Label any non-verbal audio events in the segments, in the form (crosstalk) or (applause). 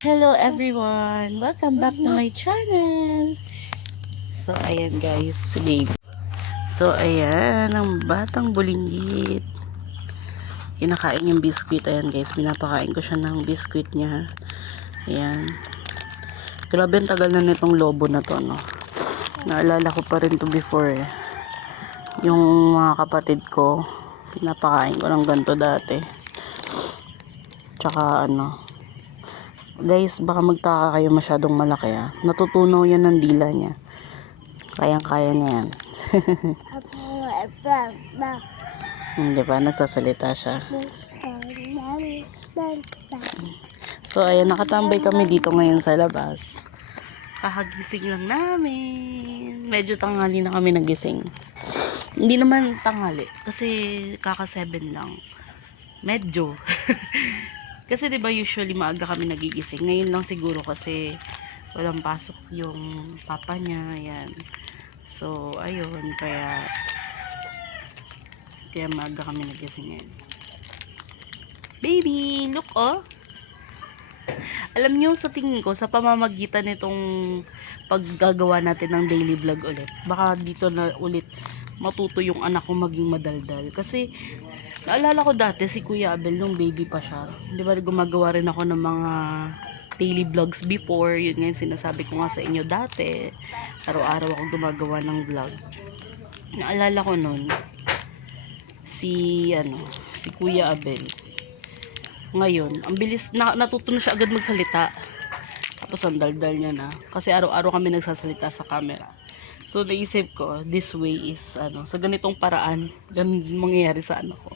Hello everyone! Welcome back to my channel! So, ayan guys, si baby. So, ayan, ang batang bulinggit. Kinakain yung biscuit. Ayan guys, pinapakain ko siya ng biscuit niya. Ayan. Grabe ang tagal na nitong lobo na to, no? Naalala ko pa rin to before eh. Yung mga kapatid ko, pinapakain ko ng ganito dati. Tsaka ano, guys, baka magtaka kayo masyadong malaki ah. Natutunaw yan ng dila niya. Kayang-kaya niya yan. (laughs) Hindi ba? Nagsasalita siya. So, ayan, nakatambay kami dito ngayon sa labas. Kahagising lang namin. Medyo tanghali na kami nagising. Hindi naman tanghali. Kasi kaka 7 lang. Medyo. (laughs) kasi 'di ba usually maaga kami nagigising. Ngayon lang siguro kasi walang pasok yung papa niya, ayan. So, ayun, kaya kaya maaga kami nagising ngayon. Baby, look oh. Alam niyo sa tingin ko sa pamamagitan nitong paggagawa natin ng daily vlog ulit. Baka dito na ulit matuto yung anak ko maging madaldal kasi Naalala ko dati si Kuya Abel nung baby pa siya. Di ba gumagawa rin ako ng mga daily vlogs before. Yun nga yung sinasabi ko nga sa inyo dati. Araw-araw ako gumagawa ng vlog. Naalala ko nun si ano, si Kuya Abel. Ngayon, ang bilis na, natuto na siya agad magsalita. Tapos ang daldal niya na kasi araw-araw kami nagsasalita sa camera. So, naisip ko, this way is, ano, sa ganitong paraan, ganun mangyayari sa anak ko.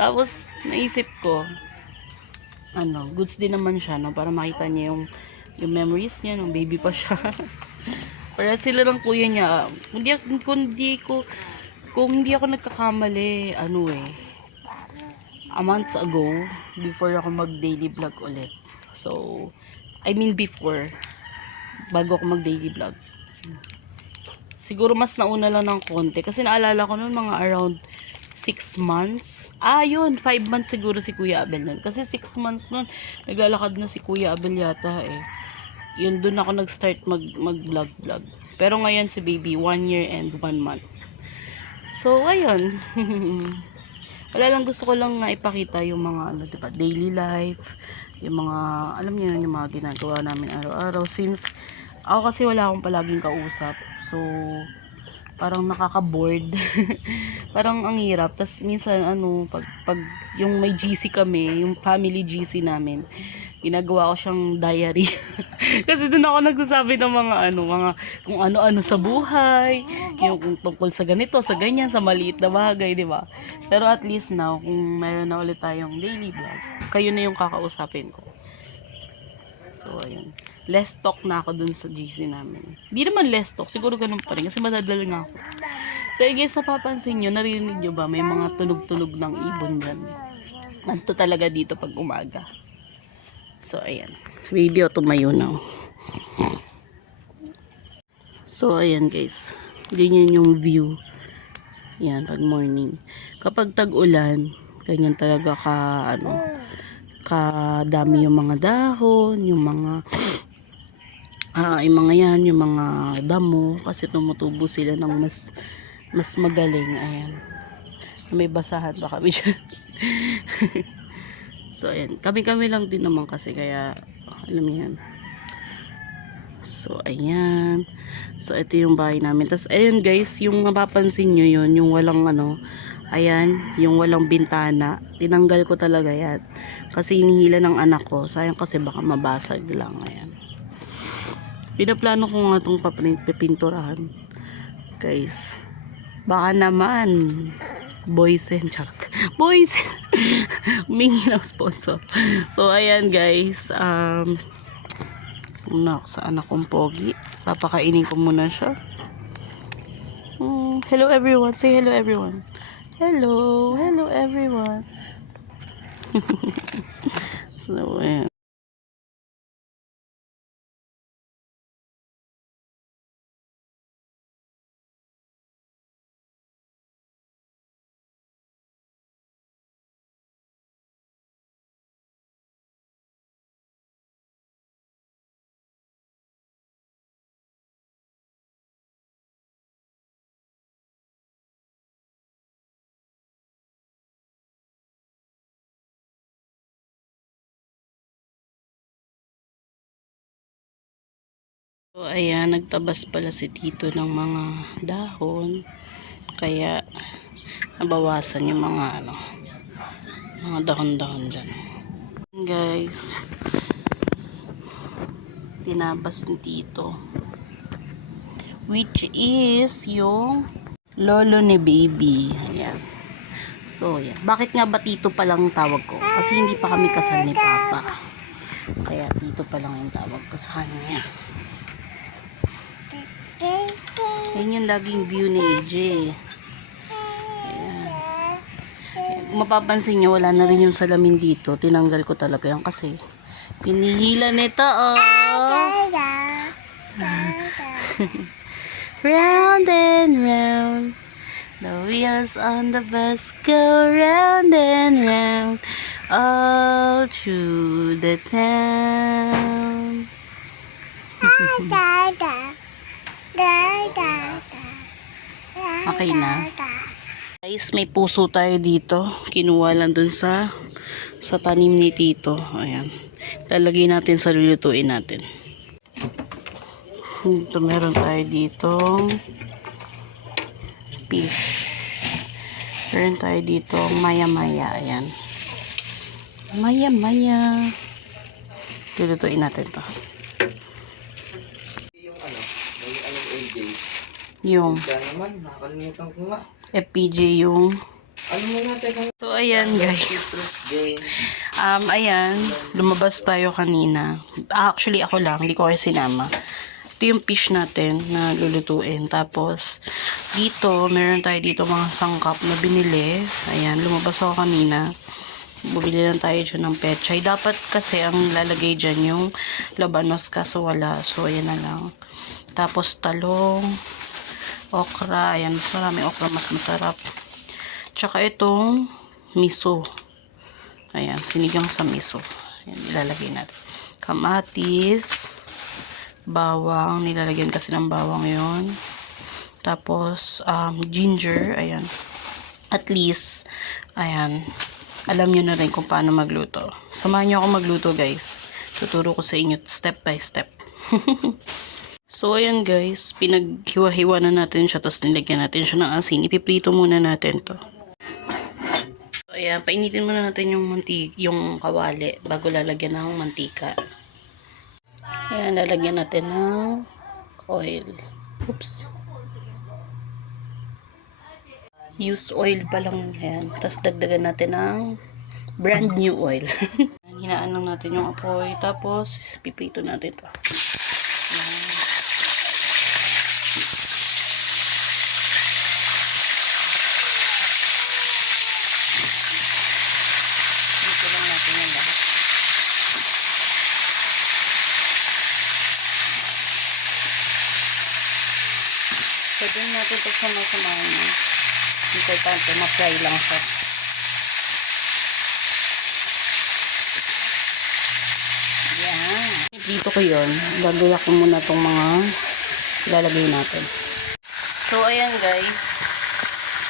Tapos, naisip ko, ano, goods din naman siya, no, para makita niya yung, yung memories niya, nung baby pa siya. (laughs) para sila ng kuya niya, hindi, kung hindi ko, kung hindi ako nagkakamali, ano eh, a months ago, before ako mag daily vlog ulit. So, I mean before, bago ako mag daily vlog siguro mas nauna lang ng konti. Kasi naalala ko noon mga around 6 months. Ah, yun. 5 months siguro si Kuya Abel nun. Kasi 6 months nun, naglalakad na si Kuya Abel yata eh. Yun, dun ako nag-start mag, mag-vlog vlog. Pero ngayon si baby, 1 year and 1 month. So, ayun. (laughs) Wala lang gusto ko lang nga ipakita yung mga ano, diba, daily life, yung mga, alam niyo yun, yung mga ginagawa namin araw-araw. Since, ako kasi wala akong palaging kausap. So, parang nakaka-bored. (laughs) parang ang hirap. Tapos minsan ano, pag, pag yung may GC kami, yung family GC namin, ginagawa ko siyang diary. (laughs) Kasi doon ako nagsasabi ng mga ano, mga kung ano-ano sa buhay, yung kung tungkol sa ganito, sa ganyan, sa maliit na bagay, di ba? Pero at least now, kung meron na ulit tayong daily vlog, kayo na yung kakausapin ko. So, ayun less talk na ako dun sa GC namin. Di naman less talk, siguro ganun pa rin kasi madadal nga ako. So, guys, sa papansin nyo, narinig nyo ba, may mga tunog-tunog ng ibon dyan. Nanto talaga dito pag umaga. So, ayan. Baby, o tumayo na. So, ayan guys. Ganyan yung view. Yan, pag morning. Kapag tag-ulan, ganyan talaga ka, ano, kadami yung mga dahon, yung mga ah, yung mga yan, yung mga damo kasi tumutubo sila ng mas mas magaling ayan. May basahan pa kami (laughs) dyan. So ayan. Kami kami lang din naman kasi kaya alam yan. So ayan. So ito yung bahay namin. Tapos ayun guys yung mapapansin nyo yun yung walang ano ayan yung walang bintana. Tinanggal ko talaga yan. Kasi hinihila ng anak ko. Sayang kasi baka mabasag lang ayan Pinaplano ko nga itong papinturahan. Guys. Baka naman. Boysen. Charot. (laughs) Boysen. (laughs) Humingi ng sponsor. So, ayan guys. Um, una sa anak kong pogi. Papakainin ko muna siya. Hmm, hello everyone. Say hello everyone. Hello. Hello everyone. (laughs) so, ayan. So, ayan, nagtabas pala si Tito ng mga dahon. Kaya, nabawasan yung mga ano, mga dahon-dahon dyan. Guys, tinabas ni Tito. Which is yung lolo ni baby. Ayan. So, yan. Bakit nga ba Tito pa lang tawag ko? Kasi hindi pa kami kasal ni Papa. Kaya Tito pa lang yung tawag ko sa kanya. Yan yung laging view ni AJ. Mapapansin nyo, wala na rin yung salamin dito. Tinanggal ko talaga yan kasi pinihila nito, oh. (laughs) round and round. The wheels on the bus go round and round. All through the town. (laughs) Okay na. Guys, may puso tayo dito. Kinuha lang dun sa sa tanim ni Tito. Ayan. Lalagay natin sa lulutuin natin. Dito meron tayo dito fish. Meron tayo dito maya-maya. Ayan. Maya-maya. Lulutuin natin to. Yung ano, may anong AJ. Yung naman, nakakalimutan ko nga. FPJ yung Ano mo natin ang So, ayan guys. Um, ayan, lumabas tayo kanina. Ah, Actually, ako lang, hindi ko kayo sinama. Ito yung fish natin na lulutuin. Tapos, dito, meron tayo dito mga sangkap na binili. Ayan, lumabas ako kanina. Bumili lang tayo dyan ng pechay. Dapat kasi ang lalagay dyan yung labanos kaso wala. So, ayan na lang. Tapos, talong, okra. Ayan, mas marami okra, mas masarap. Tsaka itong miso. Ayan, sinigang sa miso. Ayan, ilalagay natin. Kamatis, bawang, nilalagyan kasi ng bawang yon Tapos, um, ginger, ayan. At least, ayan, alam nyo na rin kung paano magluto. Samahan nyo ako magluto, guys. Tuturo ko sa inyo step by step. (laughs) so, ayan guys, pinaghiwa-hiwa na natin siya, tapos nilagyan natin siya ng asin. Ipiprito muna natin to. So, ayan, painitin muna natin yung manti yung kawali bago lalagyan ng mantika. Ayan, lalagyan natin ng oil. Oops. Used oil pa lang yan. Tapos dagdagan natin ng brand new oil. (laughs) Hinaan lang natin yung apoy. Tapos, piprito natin to. Ayan. Dito lang natin yan lahat. Pwede sama-samahan niya. Importante, ma-fry lang siya. Yan. Dito ko yun. Gagawin ko muna tong mga ilalagay natin. So, ayan guys.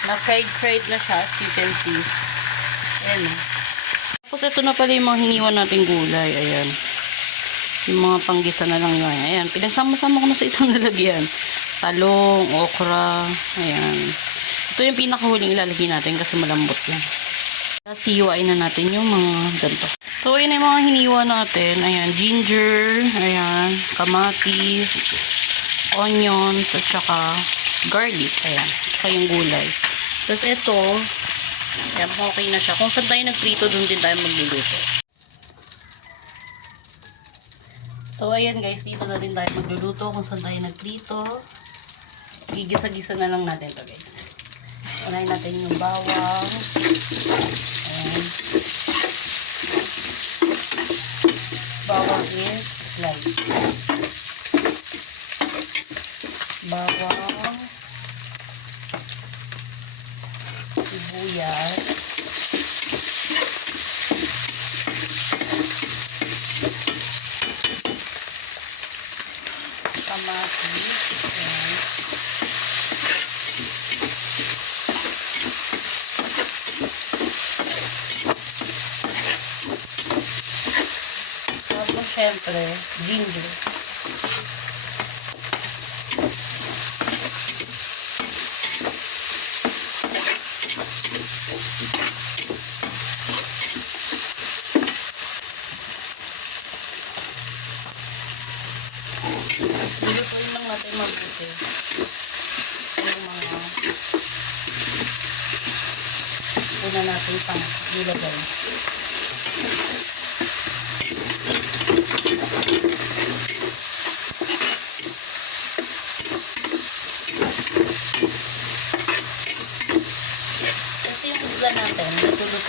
Na-fried-fried na siya, as you can see. Ayan. Tapos ito na pala yung mga hiniwan nating gulay. Ayan. Yung mga panggisa na lang yun. Ayan. Pinagsama-sama ko na sa isang (laughs) lalagyan. Talong, okra. Ayan. Ito yung pinakahuling ilalagay natin kasi malambot yan. Tapos hiwain na natin yung mga ganito. So, ayan yung mga hiniwa natin. Ayan, ginger, ayan, kamatis, onions, at saka garlic. Ayan, saka yung gulay. Tapos ito, ayan, okay na siya. Kung saan tayo nagprito, doon din tayo magluluto. So, ayan guys, dito na rin tayo magluluto kung saan tayo nagprito. Gigisa-gisa na lang natin to guys. Unahin natin yung bawang. Ayan. Bawang is light. Bawang. Sibuyas. Kamatis. Ayan. Tapos, syempre, ginger.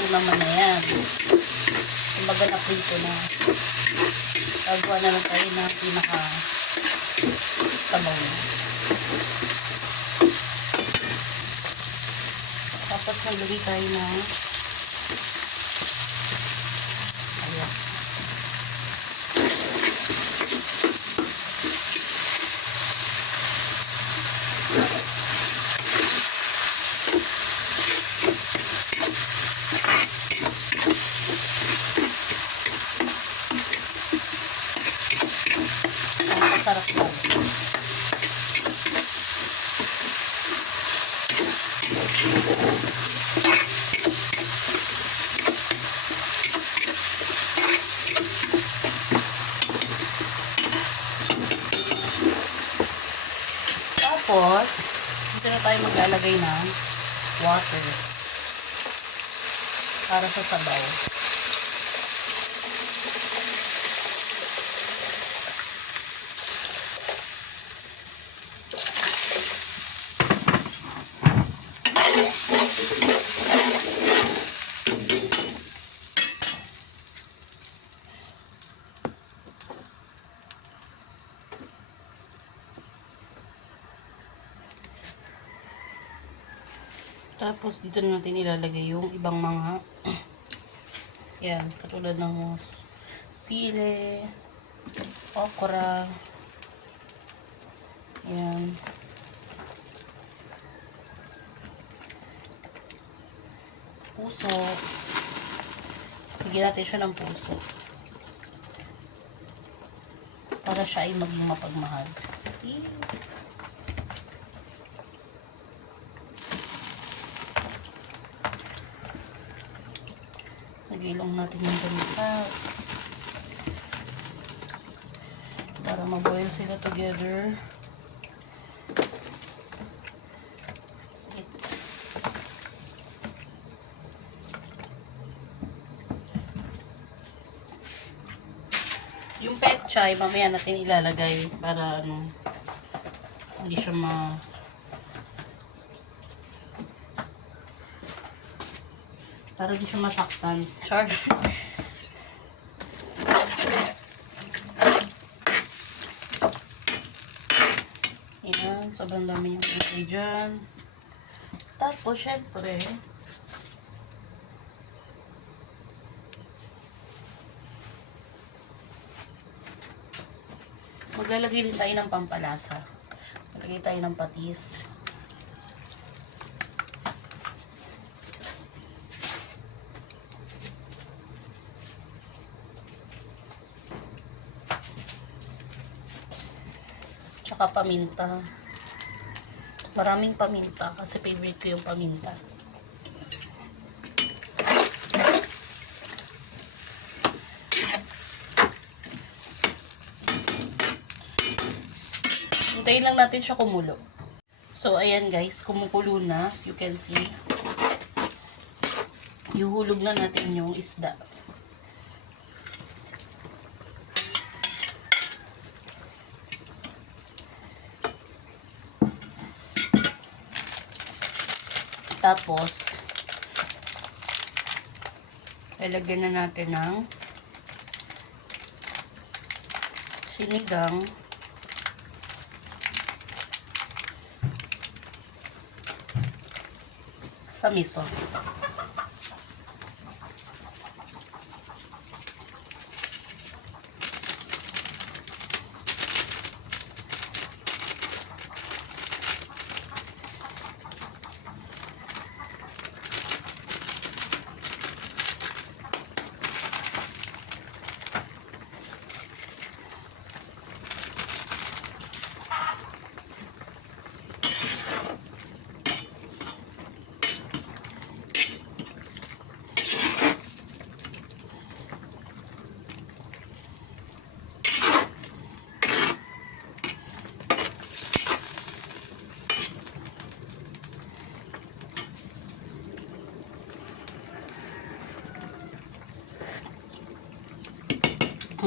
Ayan. Kumbaga na prito na. Gagawa na lang tayo ng pinaka sabaw na. Tapos naglagay tayo ng ayan. Ang masarap lang. Tapos, dito na tayo maglalagay ng water para sa sabaw. Tapos dito na natin ilalagay yung ibang mga yan, katulad ng mga sile, okra, yan. Puso. Bigyan natin siya ng puso. Para siya ay maging mapagmahal. Ew. Nagilong natin yung ganita. Para maboil sila together. That's. Yung petchay, mamaya natin ilalagay para ano, hindi siya ma para hindi siya masaktan. Char. Ayan, sobrang dami yung puso dyan. Tapos, syempre, maglalagay din tayo ng pampalasa. Maglalagay tayo ng patis. Tsaka paminta. Maraming paminta kasi favorite ko yung paminta. Hintayin lang natin siya kumulo. So, ayan guys, kumukulo na. As you can see. Ihuhulog na natin yung isda. Tapos, lalagyan na natin ng sinigang. sa miso.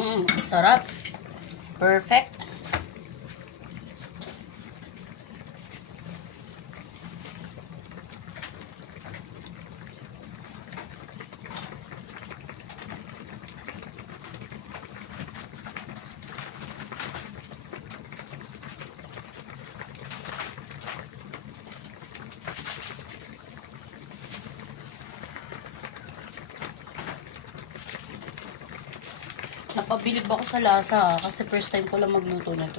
Mm, sarap. Perfect. Napabilib ako sa lasa ah, kasi first time ko lang magluto nito.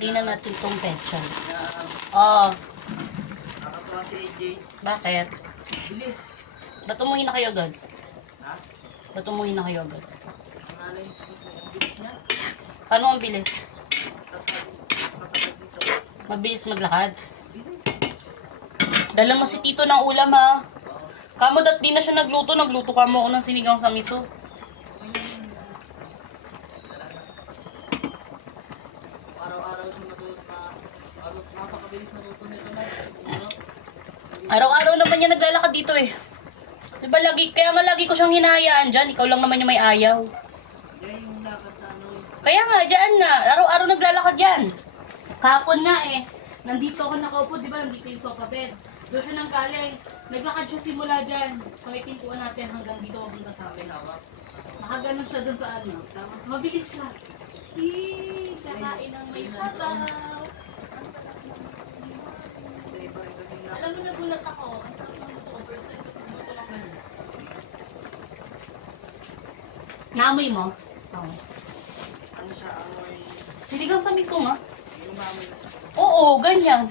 Sagay na natin tong pecha. Oh, Nakatuwa si AJ. bakit? Bilis. Ba't umuwi na kayo agad? Ha? Ba't umuwi na kayo agad? Paano ang bilis? Mabilis maglakad? Dala mo si Tito ng ulam ha. Kamo dat di na siya nagluto, nagluto ka mo ako ng sinigang sa miso. Araw-araw siya matulog na araw, napakabilis matuto nito na. Araw-araw naman niya naglalakad dito eh. Di ba lagi, kaya nga lagi ko siyang hinahayaan dyan. Ikaw lang naman yung may ayaw. Yan na. Kaya nga, dyan nga. Araw-araw naglalakad yan. Kahapon nga eh. Nandito ako nakaupo, di ba? Nandito yung sofa bed. Doon siya nang galing. Naglakad siya simula dyan. Pintuan natin hanggang dito papunta sa akin. Nakaganon siya doon sa ano. Tapos mabilis siya. Hii, kakain ng may sabaw. Iba rin kasi na. Alam mo, nagulat ako. Ang sarap ng luto ko. First time ko luto ng ganun. Naamoy mo? Oo. Ano siya, amoy, Sinigang sa miso nga? yung mamoy na siya. Oo, ganyan.